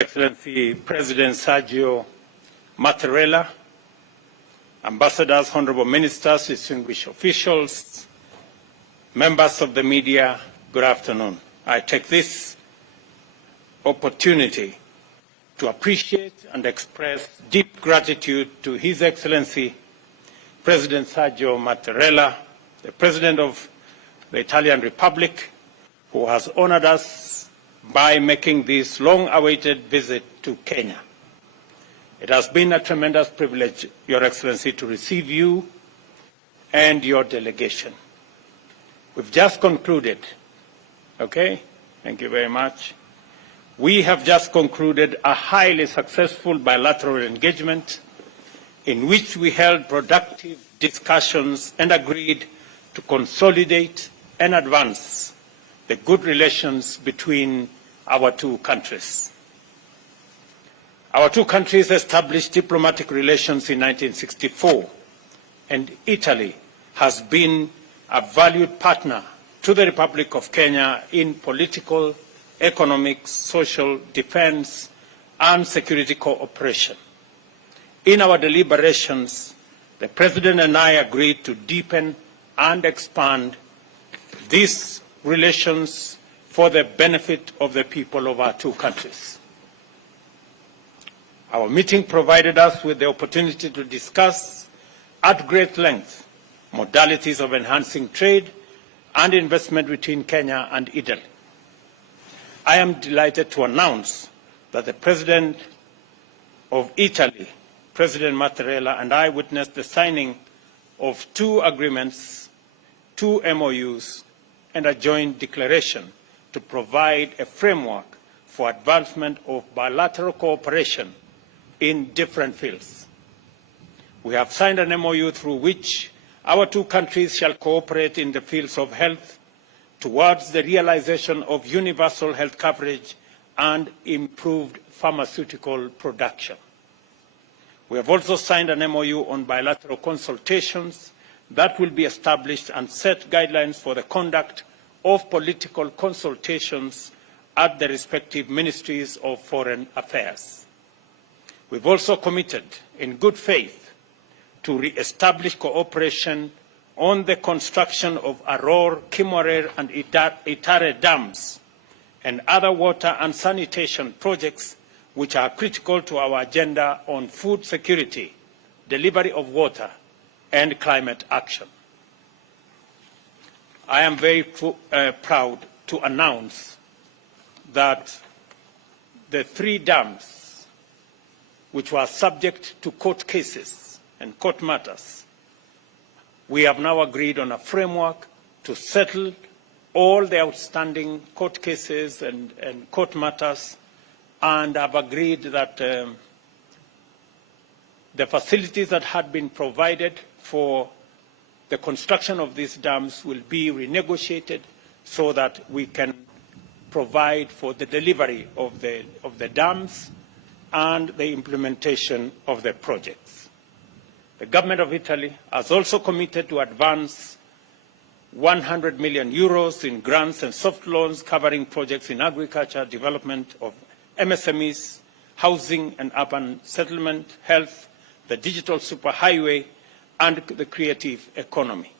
Excellency President Sergio Mattarella, ambassadors, honorable ministers, distinguished officials, members of the media, good afternoon. I take this opportunity to appreciate and express deep gratitude to His Excellency President Sergio Mattarella, the President of the Italian Republic, who has honored us by making this long-awaited visit to Kenya. It has been a tremendous privilege, Your Excellency, to receive you and your delegation. We've just concluded, okay? Thank you very much. We have just concluded a highly successful bilateral engagement in which we held productive discussions and agreed to consolidate and advance the good relations between our two countries. Our two countries established diplomatic relations in 1964, and Italy has been a valued partner to the Republic of Kenya in political, economic, social, defense, and security cooperation. In our deliberations, the President and I agreed to deepen and expand these relations for the benefit of the people of our two countries. Our meeting provided us with the opportunity to discuss at great length modalities of enhancing trade and investment between Kenya and Italy. I am delighted to announce that the President of Italy, President Mattarella, and I witnessed the signing of two agreements, two MOUs, and a joint declaration to provide a framework for advancement of bilateral cooperation in different fields. We have signed an MOU through which our two countries shall cooperate in the fields of health towards the realization of universal health coverage and improved pharmaceutical production. We have also signed an MOU on bilateral consultations that will be established and set guidelines for the conduct of political consultations at the respective ministries of foreign affairs. We've also committed in good faith to re-establish cooperation on the construction of Aror, Kimorer, and Itare dams and other water and sanitation projects which are critical to our agenda on food security, delivery of water, and climate action. I am very proud to announce that the three dams which were subject to court cases and court matters, we have now agreed on a framework to settle all the outstanding court cases and court matters, and have agreed that the facilities that had been provided for the construction of these dams will be renegotiated so that we can provide for the delivery of the dams and the implementation of the projects. The government of Italy has also committed to advance 100 million euros in grants and soft loans covering projects in agriculture, development of MSMEs, housing and urban settlement, health, the digital superhighway, and the creative economy.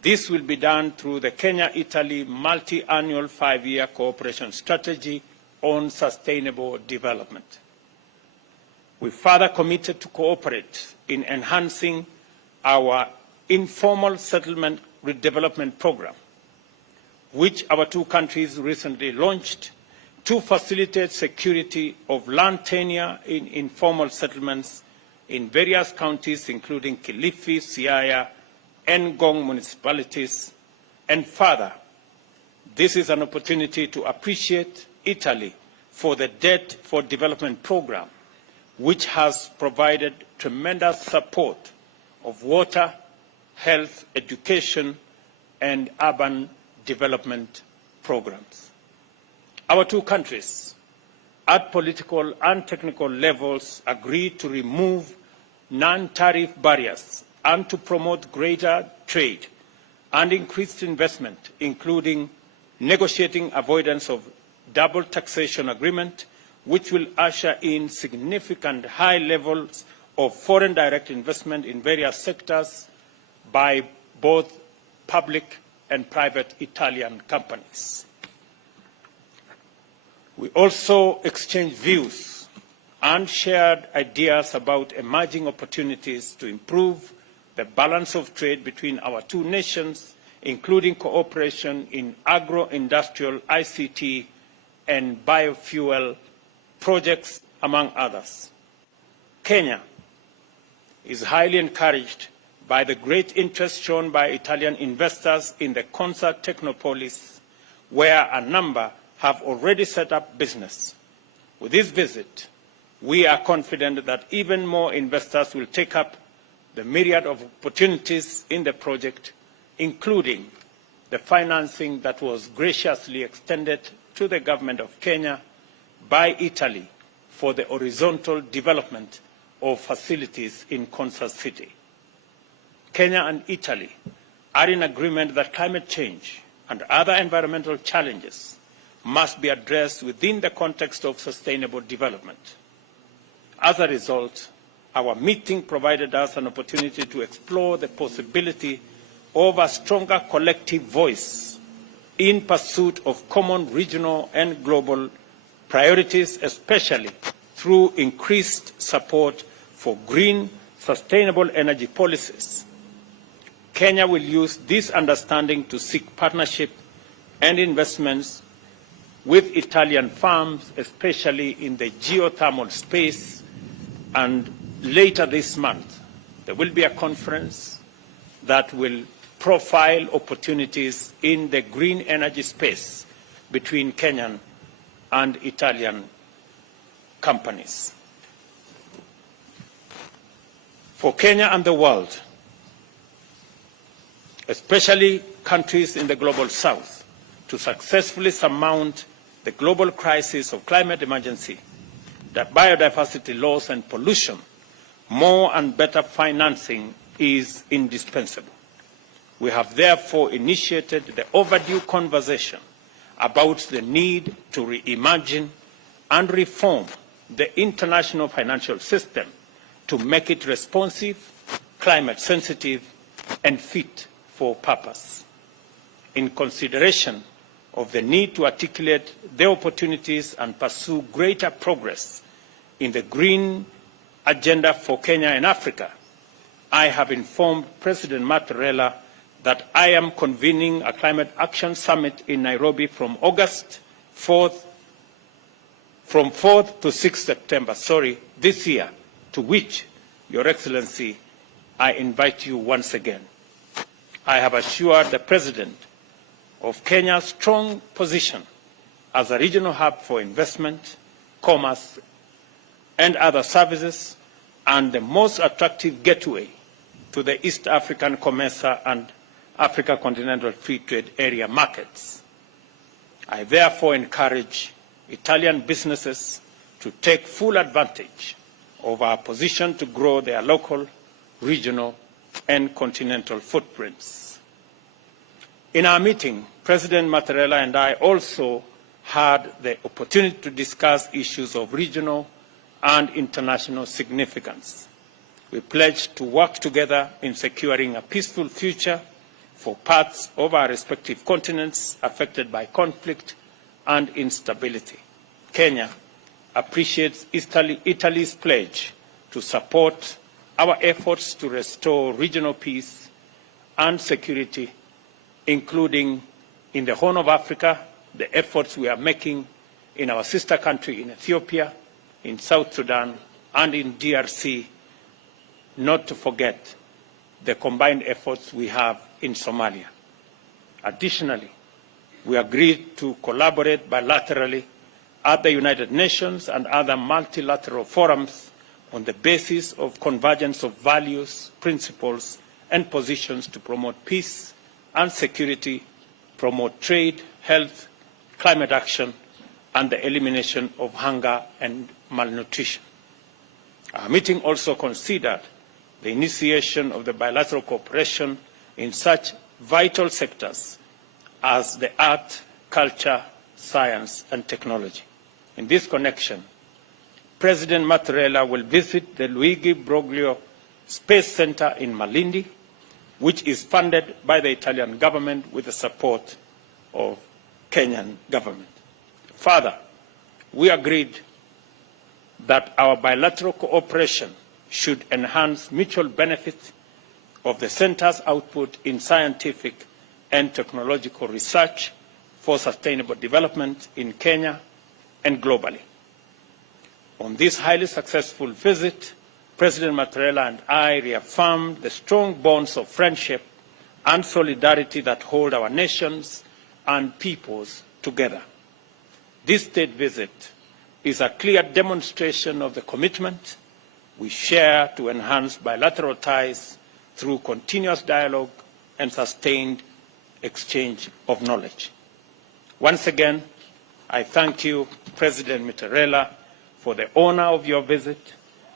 This will be done through the Kenya-Italy multi-annual 5-year cooperation strategy on sustainable development. We further committed to cooperate in enhancing our informal settlement redevelopment program, which our two countries recently launched to facilitate security of land tenure in informal settlements in various counties, including Kilifi, Siaya, and Ngong municipalities. And further, this is an opportunity to appreciate Italy for the Debt for Development program, which has provided tremendous support of water, health, education, and urban development programs. Our two countries, at political and technical levels, agreed to remove non-tariff barriers and to promote greater trade and increased investment, including negotiating avoidance of double taxation agreement which will usher in significant high levels of foreign direct investment in various sectors by both public and private Italian companies. We also exchanged views and shared ideas about emerging opportunities to improve the balance of trade between our two nations, including cooperation in agro-industrial, ICT, and biofuel projects, among others. Kenya is highly encouraged by the great interest shown by Italian investors in the Concert Technopolis, where a number have already set up business. With this visit, we are confident that even more investors will take up the myriad of opportunities in the project, including the financing that was graciously extended to the government of Kenya by Italy for the horizontal development of facilities in Concert City. Kenya and Italy are in agreement that climate change and other environmental challenges must be addressed within the context of sustainable development. As a result, our meeting provided us an opportunity to explore the possibility of a stronger collective voice in pursuit of common regional and global priorities, especially through increased support for green, sustainable energy policies. Kenya will use this understanding to seek partnership and investments with Italian firms, especially in the geothermal space, and later this month, there will be a conference that will profile opportunities in the green energy space between Kenyan and Italian companies. For Kenya and the world, especially countries in the global south, to successfully surmount the global crisis of climate emergency, the biodiversity loss and pollution, more and better financing is indispensable. We have therefore initiated the overdue conversation about the need to reimagine and reform the international financial system to make it responsive, climate sensitive, and fit for purpose. In consideration of the need to articulate the opportunities and pursue greater progress in the green agenda for Kenya and Africa, I have informed President Mattarella that I am convening a climate action summit in Nairobi from 4th to 6th September, this year, to which, Your Excellency, I invite you once again. I have assured the President of Kenya's strong position as a regional hub for investment, commerce, and other services, and the most attractive gateway to the East African COMESA and Africa Continental Free Trade Area markets. I therefore encourage Italian businesses to take full advantage of our position to grow their local, regional, and continental footprints. In our meeting, President Mattarella and I also had the opportunity to discuss issues of regional and international significance. We pledged to work together in securing a peaceful future for parts of our respective continents affected by conflict and instability. Kenya appreciates Italy's pledge to support our efforts to restore regional peace and security, including in the Horn of Africa, the efforts we are making in our sister country in Ethiopia, in South Sudan, and in DRC, not to forget the combined efforts we have in Somalia. Additionally, we agreed to collaborate bilaterally at the United Nations and other multilateral forums on the basis of convergence of values, principles, and positions to promote peace and security, promote trade, health, climate action, and the elimination of hunger and malnutrition. Our meeting also considered the initiation of the bilateral cooperation in such vital sectors as the art, culture, science, and technology. In this connection, President Mattarella will visit the Luigi Broglio Space Center in Malindi, which is funded by the Italian government with the support of Kenyan government. Further, we agreed that our bilateral cooperation should enhance mutual benefit of the center's output in scientific and technological research for sustainable development in Kenya and globally. On this highly successful visit, President Mattarella and I reaffirmed the strong bonds of friendship and solidarity that hold our nations and peoples together. This state visit is a clear demonstration of the commitment we share to enhance bilateral ties through continuous dialogue and sustained exchange of knowledge. Once again, I thank you, President Mattarella, for the honor of your visit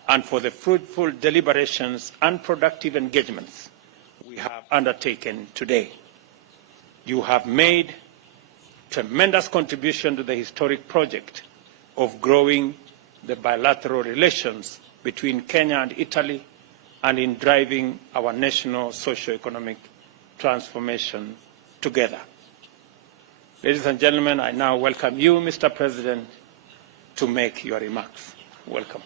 and for the fruitful deliberations and productive engagements we have undertaken today. You have made tremendous contribution to the historic project of growing the bilateral relations between Kenya and Italy and in driving our national socio-economic transformation together. Ladies and gentlemen, I now welcome you, Mr. President, to make your remarks. Welcome.